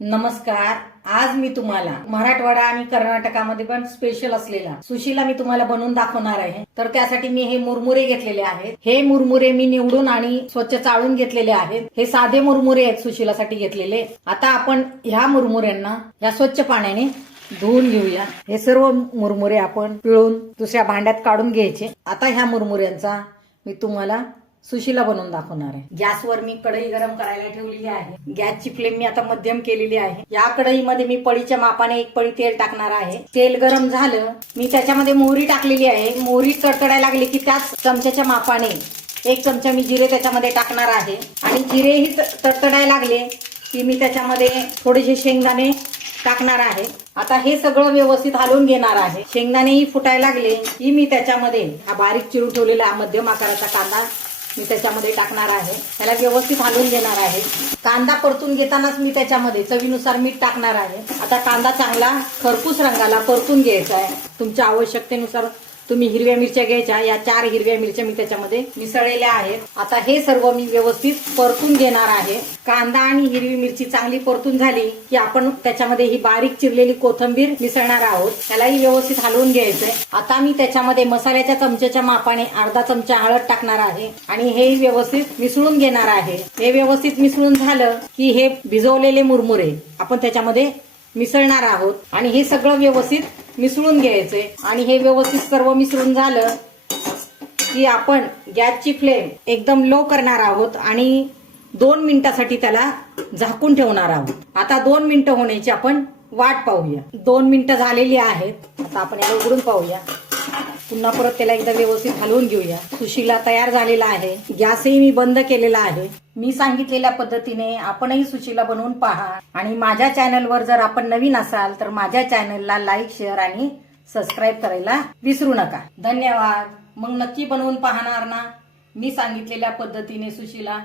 नमस्कार. आज मी तुम्हाला मराठवाडा आणि कर्नाटकामध्ये पण स्पेशल असलेला सुशीला मी तुम्हाला बनवून दाखवणार आहे. तर त्यासाठी मी हे मुरमुरे घेतलेले आहेत. हे मुरमुरे मी निवडून आणि स्वच्छ चाळून घेतलेले आहेत. हे साधे मुरमुरे आहेत सुशीलासाठी घेतलेले. आता आपण ह्या मुरमुऱ्यांना या स्वच्छ पाण्याने धुवून घेऊया. हे सर्व मुरमुरे आपण पिळून दुसऱ्या भांड्यात काढून घ्यायचे. आता ह्या मुरमुऱ्यांचा मी तुम्हाला सुशीला बनवून दाखवणार आहे. गॅसवर मी कढई गरम करायला ठेवलेली आहे. गॅसची फ्लेम मी आता मध्यम केलेली आहे. या कढईमध्ये मी पळीच्या मापाने 1 पळी तेल टाकणार आहे. तेल गरम झालं मी त्याच्यामध्ये मोहरी टाकलेली आहे. मोहरी तडतडायला लागली की त्याच चमच्याच्या मापाने 1 चमचा मी जिरे त्याच्यामध्ये टाकणार आहे. आणि जिरेही तडतडायला लागले की मी त्याच्यामध्ये थोडेसे शेंगदाणे टाकणार आहे. आता हे सगळं व्यवस्थित हलवून घेणार आहे. शेंगदाणेही फुटायला लागले की मी त्याच्यामध्ये हा बारीक चिरून ठेवलेला मध्यम आकाराचा कांदा मी त्याच्यामध्ये टाकणार आहे. त्याला व्यवस्थित हलवून घेणार आहे. कांदा परतून घेतानाच मी त्याच्यामध्ये चवीनुसार मीठ टाकणार आहे. आता कांदा चांगला खरपूस रंगाला परतून घ्यायचा आहे. तुमच्या आवश्यकतेनुसार तुम्ही हिरव्या मिरच्या घ्यायच्या. या 4 हिरव्या मिरच्या मी त्याच्यामध्ये मिसळलेल्या आहेत. आता हे सर्व मी व्यवस्थित परतून घेणार आहे. कांदा आणि हिरवी मिरची चांगली परतून झाली की आपण त्याच्यामध्ये ही बारीक चिरलेली कोथिंबीर मिसळणार आहोत. त्यालाही व्यवस्थित हलवून घ्यायचंय. आता मी त्याच्यामध्ये मसाल्याच्या चमच्याच्या मापाने अर्धा चमचा हळद टाकणार आहे आणि हे व्यवस्थित मिसळून घेणार आहे. हे व्यवस्थित मिसळून झालं की हे भिजवलेले मुरमुरे आपण त्याच्यामध्ये मिसळणार आहोत आणि हे सगळं व्यवस्थित मिसळून घ्यायचंय. आणि हे व्यवस्थित सर्व मिसळून झालं की आपण गॅसची फ्लेम एकदम लो करणार आहोत आणि 2 मिनिटासाठी त्याला झाकून ठेवणार आहोत. आता 2 मिनिटं होण्याची आपण वाट पाहूया. 2 मिनिटं झालेली आहेत. आता आपण याला उघडून पाहूया. पुन्हा परत त्याला एकदा व्यवस्थित हलवून घेऊया. सुशीला तयार झालेला आहे. गॅसही मी बंद केलेला आहे. मी सांगितलेल्या पद्धतीने आपणही सुशीला बनवून पहा. आणि माझ्या चॅनलवर जर आपण नवीन असाल तर माझ्या चॅनलला लाईक, शेअर आणि सबस्क्राईब करायला विसरू नका. धन्यवाद. मग नक्की बनवून पाहणार ना मी सांगितलेल्या पद्धतीने सुशीला.